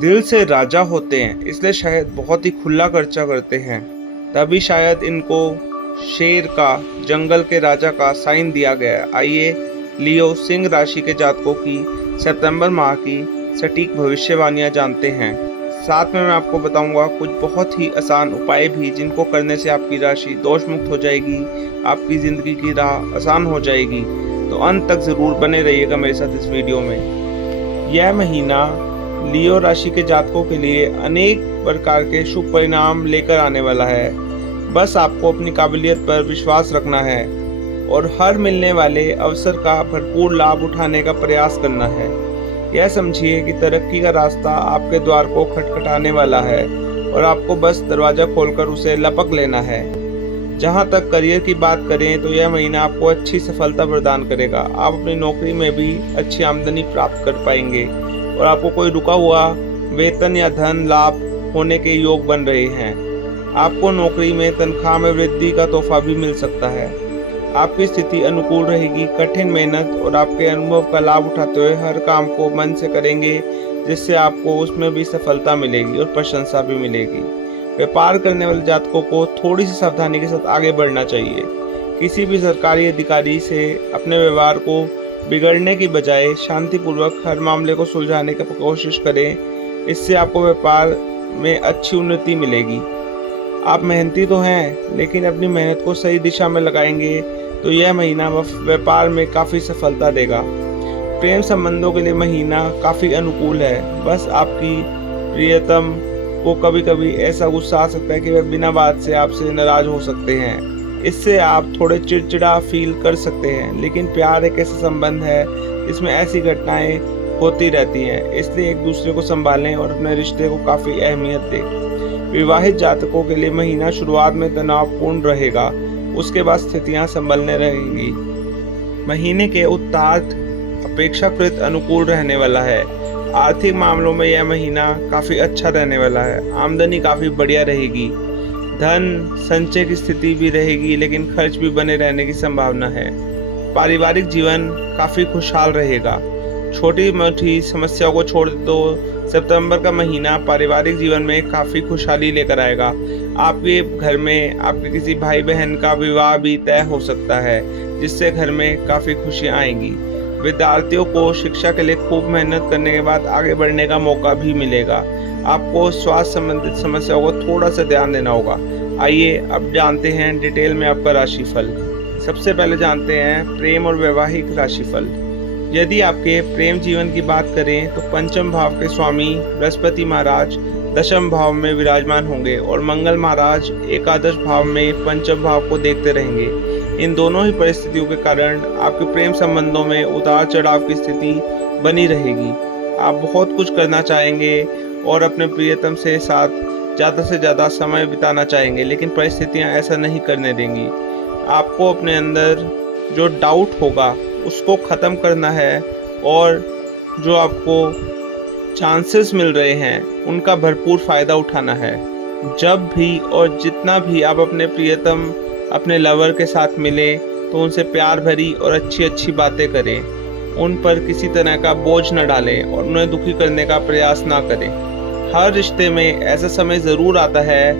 दिल से राजा होते हैं, इसलिए शायद बहुत ही खुला खर्चा करते हैं। तभी शायद इनको शेर का, जंगल के राजा का साइन दिया गया है। आइए लियो सिंह राशि के जातकों की सितंबर माह की सटीक भविष्यवाणियां जानते हैं। साथ में मैं आपको बताऊंगा कुछ बहुत ही आसान उपाय भी, जिनको करने से आपकी राशि दोष मुक्त हो जाएगी, आपकी ज़िंदगी की राह आसान हो जाएगी। तो अंत तक ज़रूर बने रहिएगा मेरे साथ इस वीडियो में। यह महीना लियो राशि के जातकों के लिए अनेक प्रकार के शुभ परिणाम लेकर आने वाला है। बस आपको अपनी काबिलियत पर विश्वास रखना है और हर मिलने वाले अवसर का भरपूर लाभ उठाने का प्रयास करना है। यह समझिए कि तरक्की का रास्ता आपके द्वार को खटखटाने वाला है और आपको बस दरवाजा खोलकर उसे लपक लेना है। जहां तक करियर की बात करें तो यह महीना आपको अच्छी सफलता प्रदान करेगा। आप अपनी नौकरी में भी अच्छी आमदनी प्राप्त कर पाएंगे और आपको कोई रुका हुआ वेतन या धन लाभ होने के योग बन रहे हैं। आपको नौकरी में तनख्वाह में वृद्धि का तोहफा भी मिल सकता है। आपकी स्थिति अनुकूल रहेगी। कठिन मेहनत और आपके अनुभव का लाभ उठाते हुए हर काम को मन से करेंगे, जिससे आपको उसमें भी सफलता मिलेगी और प्रशंसा भी मिलेगी। व्यापार करने वाले जातकों को थोड़ी सी सावधानी के साथ आगे बढ़ना चाहिए। किसी भी सरकारी अधिकारी से अपने व्यवहार को बिगड़ने की बजाय शांतिपूर्वक हर मामले को सुलझाने की कोशिश करें। इससे आपको व्यापार में अच्छी उन्नति मिलेगी। आप मेहनती तो हैं, लेकिन अपनी मेहनत को सही दिशा में लगाएंगे तो यह महीना व्यापार में काफ़ी सफलता देगा। प्रेम संबंधों के लिए महीना काफ़ी अनुकूल है। बस आपकी प्रियतम को कभी कभी ऐसा गुस्सा आ सकता है कि वह बिना बात से आपसे नाराज हो सकते हैं। इससे आप थोड़े चिड़चिड़ा फील कर सकते हैं, लेकिन प्यार एक ऐसा संबंध है जिसमें ऐसी घटनाएं होती रहती हैं। इसलिए एक दूसरे को संभालें और अपने रिश्ते को काफ़ी अहमियत दें। विवाहित जातकों के लिए महीना शुरुआत में तनावपूर्ण रहेगा, उसके बाद स्थितियां संभलने रहेंगी। महीने के उत्तरार्ध अपेक्षाकृत अनुकूल रहने वाला है। आर्थिक मामलों में यह महीना काफ़ी अच्छा रहने वाला है। आमदनी काफ़ी बढ़िया रहेगी। धन संचय की स्थिति भी रहेगी, लेकिन खर्च भी बने रहने की संभावना है। पारिवारिक जीवन काफ़ी खुशहाल रहेगा। छोटी मोटी समस्याओं को छोड़ दो, सितंबर का महीना पारिवारिक जीवन में काफ़ी खुशहाली लेकर आएगा। आपके घर में आपके किसी भाई बहन का विवाह भी तय हो सकता है, जिससे घर में काफ़ी खुशियाँ आएंगी। विद्यार्थियों को शिक्षा के लिए खूब मेहनत करने के बाद आगे बढ़ने का मौका भी मिलेगा। आपको स्वास्थ्य संबंधित समस्याओं को थोड़ा सा ध्यान देना होगा। आइए अब जानते हैं डिटेल में आपका राशिफल। सबसे पहले जानते हैं प्रेम और वैवाहिक राशिफल। यदि आपके प्रेम जीवन की बात करें तो पंचम भाव के स्वामी बृहस्पति महाराज दशम भाव में विराजमान होंगे और मंगल महाराज एकादश भाव में पंचम भाव को देखते रहेंगे। इन दोनों ही परिस्थितियों के कारण आपके प्रेम संबंधों में उतार चढ़ाव की स्थिति बनी रहेगी। आप बहुत कुछ करना चाहेंगे और अपने प्रियतम से साथ ज़्यादा से ज़्यादा समय बिताना चाहेंगे, लेकिन परिस्थितियां ऐसा नहीं करने देंगी। आपको अपने अंदर जो डाउट होगा उसको ख़त्म करना है और जो आपको चांसेस मिल रहे हैं उनका भरपूर फ़ायदा उठाना है। जब भी और जितना भी आप अपने प्रियतम अपने लवर के साथ मिलें तो उनसे प्यार भरी और अच्छी अच्छी बातें करें। उन पर किसी तरह का बोझ न डालें और उन्हें दुखी करने का प्रयास ना करें। हर रिश्ते में ऐसा समय ज़रूर आता है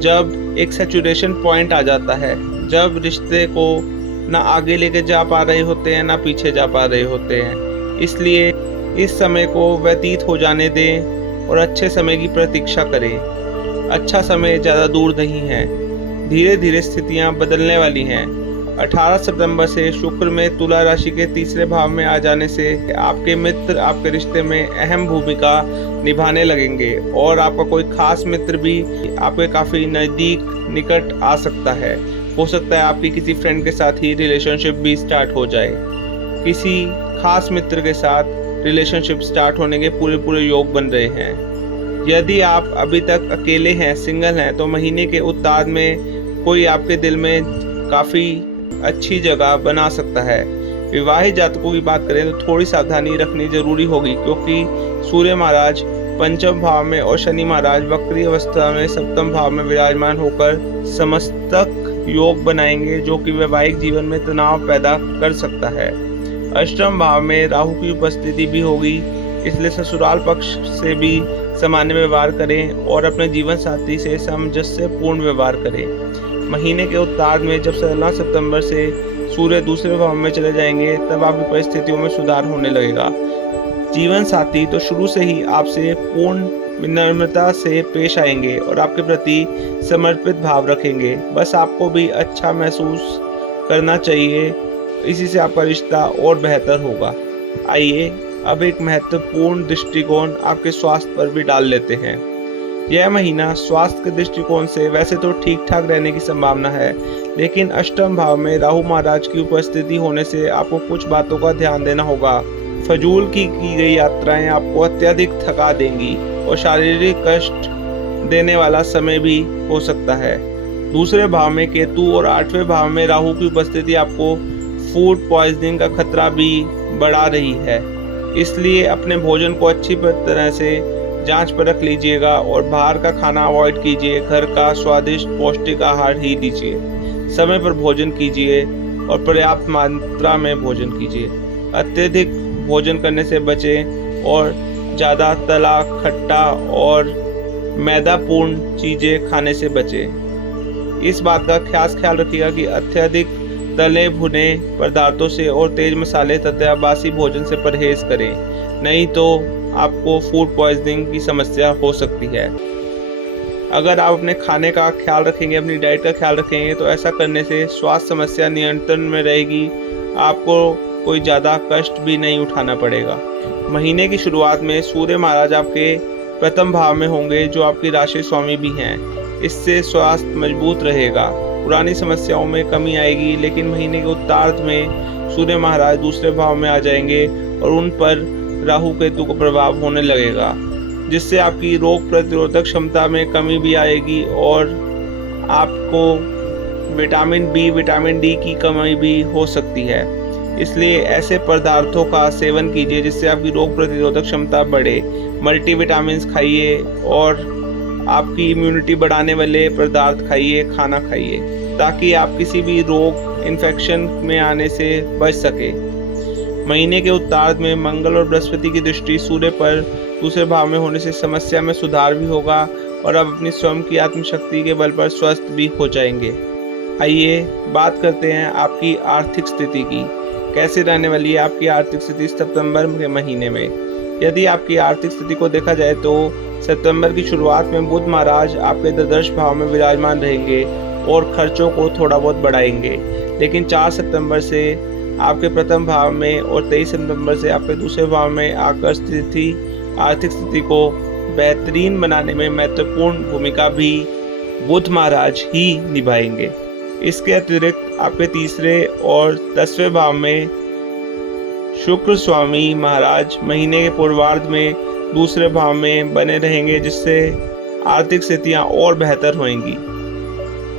जब एक सैचुरेशन पॉइंट आ जाता है, जब रिश्ते को ना आगे लेके जा पा रहे होते हैं ना पीछे जा पा रहे होते हैं। इसलिए इस समय को व्यतीत हो जाने दें और अच्छे समय की प्रतीक्षा करें। अच्छा समय ज़्यादा दूर नहीं है। धीरे धीरे स्थितियां बदलने वाली हैं। 18 सितंबर से शुक्र में तुला राशि के तीसरे भाव में आ जाने से आपके मित्र आपके रिश्ते में अहम भूमिका निभाने लगेंगे और आपका कोई खास मित्र भी आपके काफ़ी नज़दीक निकट आ सकता है। हो सकता है आपकी किसी फ्रेंड के साथ ही रिलेशनशिप भी स्टार्ट हो जाए। किसी खास मित्र के साथ रिलेशनशिप स्टार्ट होने के पूरे योग बन रहे हैं। यदि आप अभी तक अकेले हैं, सिंगल हैं, तो महीने के उत्तरार्ध में कोई आपके दिल में काफ़ी अच्छी जगह बना सकता है। विवाहित जातकों की बात करें तो थोड़ी सावधानी रखनी जरूरी होगी, क्योंकि सूर्य महाराज पंचम भाव में और शनि महाराज वक्री अवस्था में सप्तम भाव में विराजमान होकर समस्तक योग बनाएंगे, जो कि वैवाहिक जीवन में तनाव पैदा कर सकता है। अष्टम भाव में राहु की उपस्थिति भी होगी, इसलिए ससुराल पक्ष से भी सामान्य व्यवहार करें और अपने जीवन साथी से सामंजस्यपूर्ण व्यवहार करें। महीने के उत्तरार्ध में जब 16 सितंबर से सूर्य दूसरे भाव में चले जाएंगे, तब आपकी परिस्थितियों में सुधार होने लगेगा। जीवन साथी तो शुरू से ही आपसे पूर्ण विनम्रता से पेश आएंगे और आपके प्रति समर्पित भाव रखेंगे। बस आपको भी अच्छा महसूस करना चाहिए, इसी से आपका रिश्ता और बेहतर होगा। आइए अब एक महत्वपूर्ण दृष्टिकोण आपके स्वास्थ्य पर भी डाल लेते हैं। यह महीना स्वास्थ्य के दृष्टिकोण से वैसे तो ठीक ठाक रहने की संभावना है, लेकिन अष्टम भाव में राहु महाराज की उपस्थिति होने से आपको कुछ बातों का ध्यान देना होगा। फजूल की गई यात्राएं आपको अत्यधिक थका देंगी और शारीरिक कष्ट देने वाला समय भी हो सकता है। दूसरे भाव में केतु और 8वें भाव में राहु की उपस्थिति आपको फूड पॉइजनिंग का खतरा भी बढ़ा रही है, इसलिए अपने भोजन को अच्छी तरह से जांच पर रख लीजिएगा और बाहर का खाना अवॉइड कीजिए। घर का स्वादिष्ट पौष्टिक आहार ही लीजिए, समय पर भोजन कीजिए और पर्याप्त मात्रा में भोजन कीजिए। अत्यधिक भोजन करने से बचें और ज़्यादा तला, खट्टा और मैदापूर्ण चीज़ें खाने से बचें। इस बात का खास ख्याल रखिएगा कि अत्यधिक तले भुने पदार्थों से और तेज मसाले तथा बासी भोजन से परहेज करें, नहीं तो आपको फूड पॉइजनिंग की समस्या हो सकती है। अगर आप अपने खाने का ख्याल रखेंगे, अपनी डाइट का ख्याल रखेंगे, तो ऐसा करने से स्वास्थ्य समस्या नियंत्रण में रहेगी। आपको कोई ज़्यादा कष्ट भी नहीं उठाना पड़ेगा। महीने की शुरुआत में सूर्य महाराज आपके प्रथम भाव में होंगे, जो आपकी राशि स्वामी भी हैं। इससे स्वास्थ्य मजबूत रहेगा, पुरानी समस्याओं में कमी आएगी। लेकिन महीने के उत्तरार्ध में सूर्य महाराज दूसरे भाव में आ जाएंगे और उन पर राहु केतु का प्रभाव होने लगेगा, जिससे आपकी रोग प्रतिरोधक क्षमता में कमी भी आएगी और आपको विटामिन बी, विटामिन डी की कमी भी हो सकती है। इसलिए ऐसे पदार्थों का सेवन कीजिए जिससे आपकी रोग प्रतिरोधक क्षमता बढ़े। मल्टीविटामिन्स खाइए और आपकी इम्यूनिटी बढ़ाने वाले पदार्थ खाइए, खाना खाइए, ताकि आप किसी भी रोग इन्फेक्शन में आने से बच सके। महीने के उत्तरार्ध में मंगल और बृहस्पति की दृष्टि सूर्य पर दूसरे भाव में होने से समस्या में सुधार भी होगा और आप अपनी स्वयं की आत्मशक्ति के बल पर स्वस्थ भी हो जाएंगे। आइए बात करते हैं आपकी आर्थिक स्थिति की। कैसे रहने वाली है आपकी आर्थिक स्थिति सितंबर के महीने में। यदि आपकी आर्थिक स्थिति को देखा जाए तो सितंबर की शुरुआत में बुध महाराज आपके द्वादश भाव में विराजमान रहेंगे और खर्चों को थोड़ा बहुत बढ़ाएंगे। लेकिन 4 सितंबर से आपके प्रथम भाव में और 23 सितंबर से आपके दूसरे भाव में आकर आर्थिक स्थिति को बेहतरीन बनाने में महत्वपूर्ण भूमिका भी बुध महाराज ही निभाएंगे। इसके अतिरिक्त आपके तीसरे और 10वें भाव में शुक्र स्वामी महाराज महीने के पूर्वार्ध में दूसरे भाव में बने रहेंगे, जिससे आर्थिक स्थितियां और बेहतर होंगी।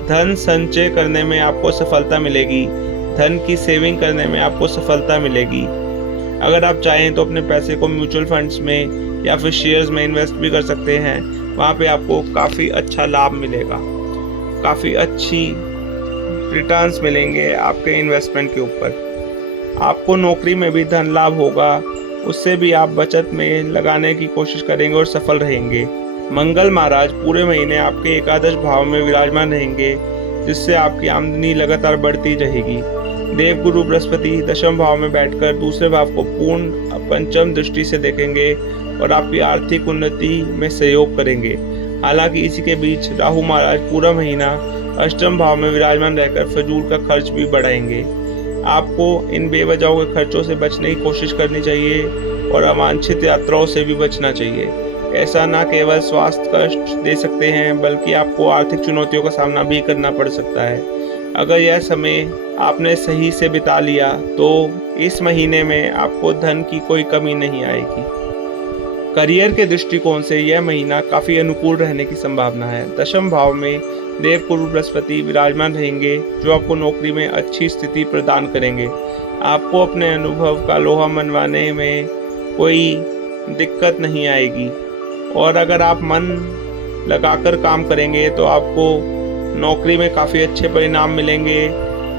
धन संचय करने में आपको सफलता मिलेगी, धन की सेविंग करने में आपको सफलता मिलेगी। अगर आप चाहें तो अपने पैसे को म्यूचुअल फंड्स में या फिर शेयर्स में इन्वेस्ट भी कर सकते हैं। वहाँ पे आपको काफ़ी अच्छा लाभ मिलेगा, काफ़ी अच्छी रिटर्न्स मिलेंगे आपके इन्वेस्टमेंट के ऊपर। आपको नौकरी में भी धन लाभ होगा, उससे भी आप बचत में लगाने की कोशिश करेंगे और सफल रहेंगे। मंगल महाराज पूरे महीने आपके एकादश भाव में विराजमान रहेंगे, जिससे आपकी आमदनी लगातार बढ़ती रहेगी। देवगुरु बृहस्पति दशम भाव में बैठकर दूसरे भाव को पूर्ण पंचम दृष्टि से देखेंगे और आपकी आर्थिक उन्नति में सहयोग करेंगे। हालांकि इसी के बीच राहु महाराज पूरा महीना अष्टम भाव में विराजमान रहकर फजूल का खर्च भी बढ़ाएंगे। आपको इन बेवजह के खर्चों से बचने की कोशिश करनी चाहिए और अवांछित यात्राओं से भी बचना चाहिए। ऐसा न केवल स्वास्थ्य कष्ट दे सकते हैं, बल्कि आपको आर्थिक चुनौतियों का सामना भी करना पड़ सकता है। अगर यह समय आपने सही से बिता लिया तो इस महीने में आपको धन की कोई कमी नहीं आएगी। करियर के दृष्टिकोण से यह महीना काफ़ी अनुकूल रहने की संभावना है। दशम भाव में देवगुरु बृहस्पति विराजमान रहेंगे, जो आपको नौकरी में अच्छी स्थिति प्रदान करेंगे। आपको अपने अनुभव का लोहा मनवाने में कोई दिक्कत नहीं आएगी और अगर आप मन लगाकर काम करेंगे तो आपको नौकरी में काफ़ी अच्छे परिणाम मिलेंगे।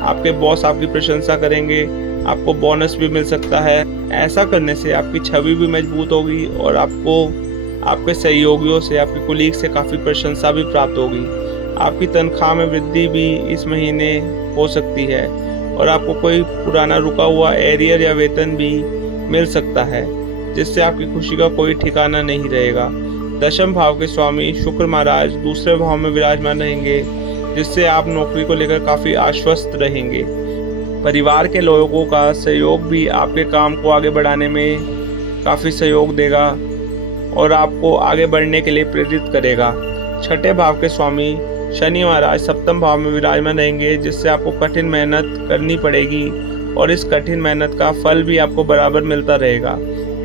आपके बॉस आपकी प्रशंसा करेंगे। आपको बोनस भी मिल सकता है। ऐसा करने से आपकी छवि भी मजबूत होगी और आपको आपके सहयोगियों से, आपके कुलीग से काफ़ी प्रशंसा भी प्राप्त होगी। आपकी तनख्वाह में वृद्धि भी इस महीने हो सकती है और आपको कोई पुराना रुका हुआ एरियर या वेतन भी मिल सकता है, जिससे आपकी खुशी का कोई ठिकाना नहीं रहेगा। दशम भाव के स्वामी शुक्र महाराज दूसरे भाव में विराजमान रहेंगे, जिससे आप नौकरी को लेकर काफ़ी आश्वस्त रहेंगे। परिवार के लोगों का सहयोग भी आपके काम को आगे बढ़ाने में काफ़ी सहयोग देगा और आपको आगे बढ़ने के लिए प्रेरित करेगा। छठे भाव के स्वामी शनि महाराज सप्तम भाव में विराजमान रहेंगे, जिससे आपको कठिन मेहनत करनी पड़ेगी और इस कठिन मेहनत का फल भी आपको बराबर मिलता रहेगा।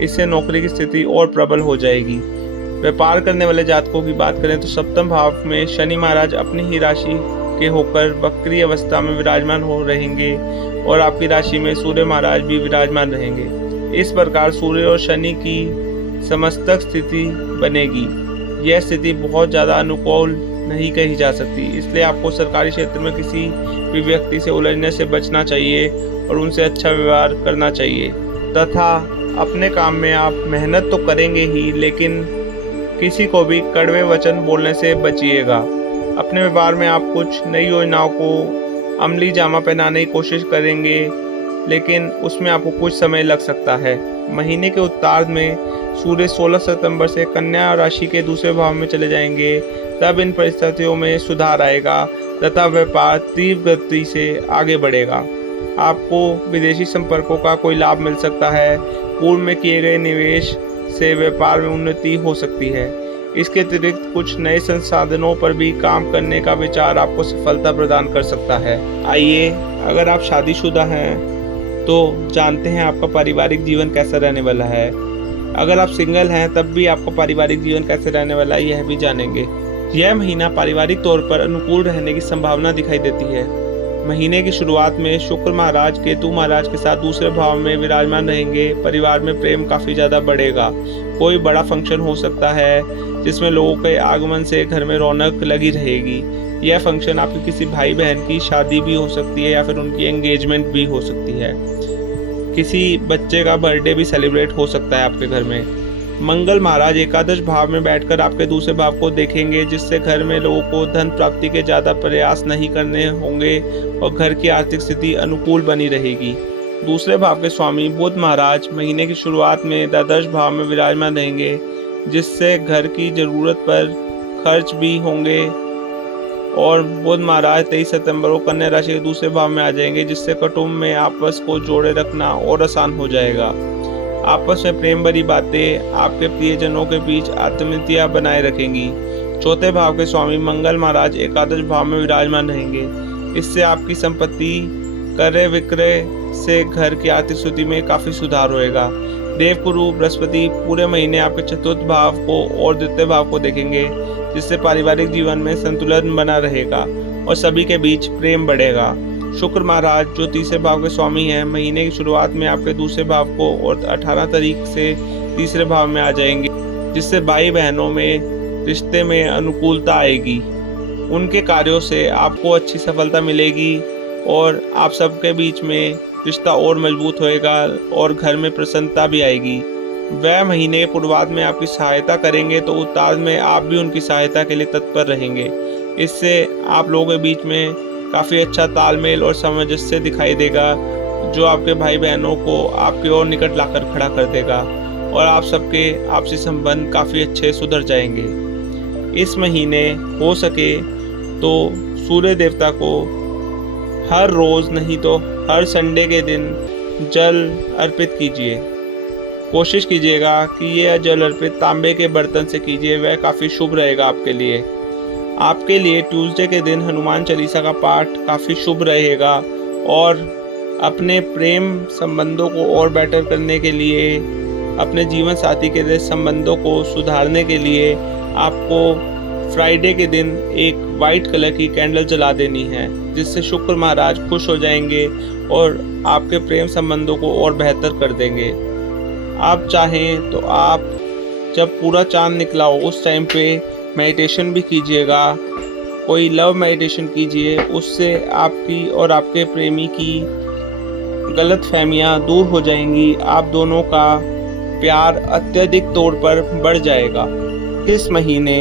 इससे नौकरी की स्थिति और प्रबल हो जाएगी। व्यापार करने वाले जातकों की बात करें तो सप्तम भाव में शनि महाराज अपनी ही राशि के होकर वक्री अवस्था में विराजमान हो रहेंगे और आपकी राशि में सूर्य महाराज भी विराजमान रहेंगे। इस प्रकार सूर्य और शनि की समस्तक स्थिति बनेगी। यह स्थिति बहुत ज़्यादा अनुकूल नहीं कही जा सकती, इसलिए आपको सरकारी क्षेत्र में किसी भी व्यक्ति से उलझने से बचना चाहिए और उनसे अच्छा व्यवहार करना चाहिए तथा अपने काम में आप मेहनत तो करेंगे ही, लेकिन किसी को भी कड़वे वचन बोलने से बचिएगा। अपने व्यवहार में आप कुछ नई योजनाओं को अमली जामा पहनाने की कोशिश करेंगे, लेकिन उसमें आपको कुछ समय लग सकता है। महीने के उत्तरार्ध में सूर्य 16 सितंबर से कन्या राशि के दूसरे भाव में चले जाएंगे, तब इन परिस्थितियों में सुधार आएगा तथा व्यापार तीव्र गति से आगे बढ़ेगा। आपको विदेशी संपर्कों का कोई लाभ मिल सकता है। पूर्व में किए गए निवेश से व्यापार में उन्नति हो सकती है। इसके अतिरिक्त कुछ नए संसाधनों पर भी काम करने का विचार आपको सफलता प्रदान कर सकता है। आइए, अगर आप शादीशुदा हैं तो जानते हैं आपका पारिवारिक जीवन कैसा रहने वाला है। अगर आप सिंगल हैं तब भी आपका पारिवारिक जीवन कैसे रहने वाला है यह भी जानेंगे। यह महीना पारिवारिक तौर पर अनुकूल रहने की संभावना दिखाई देती है। महीने की शुरुआत में शुक्र महाराज केतु महाराज के साथ दूसरे भाव में विराजमान रहेंगे। परिवार में प्रेम काफ़ी ज़्यादा बढ़ेगा। कोई बड़ा फंक्शन हो सकता है जिसमें लोगों के आगमन से घर में रौनक लगी रहेगी। यह फंक्शन आपके किसी भाई बहन की शादी भी हो सकती है या फिर उनकी एंगेजमेंट भी हो सकती है। किसी बच्चे का बर्थडे भी सेलिब्रेट हो सकता है आपके घर में। मंगल महाराज एकादश भाव में बैठकर आपके दूसरे भाव को देखेंगे, जिससे घर में लोगों को धन प्राप्ति के ज़्यादा प्रयास नहीं करने होंगे और घर की आर्थिक स्थिति अनुकूल बनी रहेगी। दूसरे भाव के स्वामी बुध महाराज महीने की शुरुआत में द्वादश भाव में विराजमान रहेंगे, जिससे घर की ज़रूरत पर खर्च भी होंगे। और बुध महाराज 23 सितंबर को कन्या राशि के दूसरे भाव में आ जाएंगे, जिससे कुटुंब में आपस को जोड़े रखना और आसान हो जाएगा। आपस में प्रेम भरी बातें आपके प्रियजनों के बीच आत्मीयता बनाए रखेंगी। चौथे भाव के स्वामी मंगल महाराज एकादश भाव में विराजमान रहेंगे। इससे आपकी संपत्ति क्रय विक्रय से घर की आर्थिक स्थिति में काफ़ी सुधार होएगा। देवगुरु बृहस्पति पूरे महीने आपके चतुर्थ भाव को और द्वितीय भाव को देखेंगे, जिससे पारिवारिक जीवन में संतुलन बना रहेगा और सभी के बीच प्रेम बढ़ेगा। शुक्र महाराज जो तीसरे भाव के स्वामी हैं, महीने की शुरुआत में आपके दूसरे भाव को और 18 तारीख से तीसरे भाव में आ जाएंगे, जिससे भाई बहनों में रिश्ते में अनुकूलता आएगी। उनके कार्यों से आपको अच्छी सफलता मिलेगी और आप सबके बीच में रिश्ता और मजबूत होएगा और घर में प्रसन्नता भी आएगी। वह महीने के पूर्वार्ध में आपकी सहायता करेंगे तो उत्तरार्ध में आप भी उनकी सहायता के लिए तत्पर रहेंगे। इससे आप लोगों के बीच में काफ़ी अच्छा तालमेल और सामंजस्य दिखाई देगा, जो आपके भाई बहनों को आपके और निकट लाकर खड़ा कर देगा और आप सबके आपसी संबंध काफ़ी अच्छे सुधर जाएंगे। इस महीने हो सके तो सूर्य देवता को हर रोज़ नहीं तो हर संडे के दिन जल अर्पित कीजिए। कोशिश कीजिएगा कि यह जल अर्पित तांबे के बर्तन से कीजिए, वह काफ़ी शुभ रहेगा आपके लिए। आपके लिए ट्यूसडे के दिन हनुमान चालीसा का पाठ काफ़ी शुभ रहेगा और अपने प्रेम संबंधों को और बेटर करने के लिए, अपने जीवन साथी के संबंधों को सुधारने के लिए आपको फ्राइडे के दिन एक वाइट कलर की कैंडल जला देनी है, जिससे शुक्र महाराज खुश हो जाएंगे और आपके प्रेम संबंधों को और बेहतर कर देंगे। आप चाहें तो आप जब पूरा चांद निकला हो उस टाइम पे मेडिटेशन भी कीजिएगा। कोई लव मेडिटेशन कीजिए, उससे आपकी और आपके प्रेमी की गलतफहमियां दूर हो जाएंगी। आप दोनों का प्यार अत्यधिक तौर पर बढ़ जाएगा। इस महीने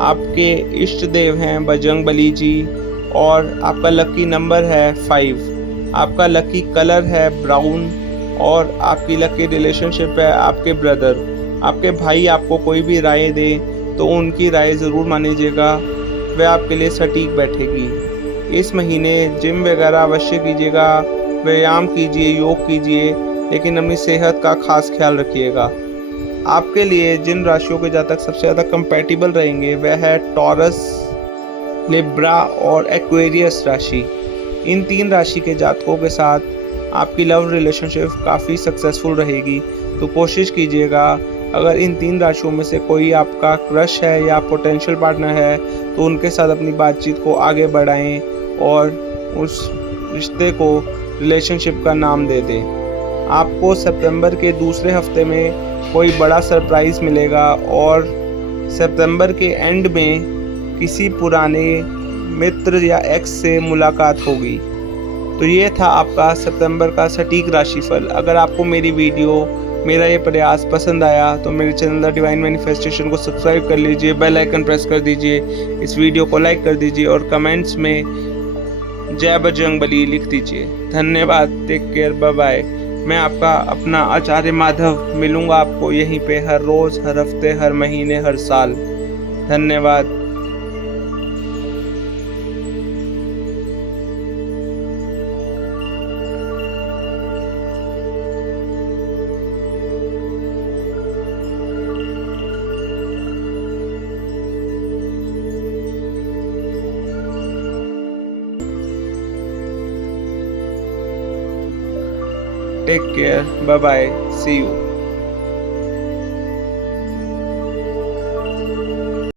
आपके इष्ट देव हैं बजरंगबली जी और आपका लकी नंबर है 5। आपका लकी कलर है ब्राउन और आपकी लकी रिलेशनशिप है आपके ब्रदर। आपके भाई आपको कोई भी राय दे तो उनकी राय ज़रूर मानिएगा, वह आपके लिए सटीक बैठेगी। इस महीने जिम वगैरह अवश्य कीजिएगा, व्यायाम कीजिए, योग कीजिए, लेकिन अपनी सेहत का खास ख्याल रखिएगा। आपके लिए जिन राशियों के जातक सबसे ज़्यादा कंपैटिबल रहेंगे वह है टॉरस, लिब्रा और एक्वेरियस राशि। इन 3 राशि के जातकों के साथ आपकी लव रिलेशनशिप काफ़ी सक्सेसफुल रहेगी। तो कोशिश कीजिएगा, अगर इन 3 राशियों में से कोई आपका क्रश है या पोटेंशियल पार्टनर है तो उनके साथ अपनी बातचीत को आगे बढ़ाएं और उस रिश्ते को रिलेशनशिप का नाम दे दें। आपको सितंबर के दूसरे हफ्ते में कोई बड़ा सरप्राइज़ मिलेगा और सितंबर के एंड में किसी पुराने मित्र या एक्स से मुलाकात होगी। तो ये था आपका सितंबर का सटीक राशिफल। अगर आपको मेरी वीडियो, मेरा ये प्रयास पसंद आया तो मेरे चैनल द डिवाइन मैनिफेस्टेशन को सब्सक्राइब कर लीजिए, बेल आइकन प्रेस कर दीजिए, इस वीडियो को लाइक कर दीजिए और कमेंट्स में जय बजरंगबली लिख दीजिए। धन्यवाद, टेक केयर, बाय बाय। मैं आपका अपना आचार्य माधव मिलूँगा आपको यहीं पे हर रोज़, हर हफ्ते, हर महीने, हर साल। धन्यवाद। Take care. Bye bye. See you.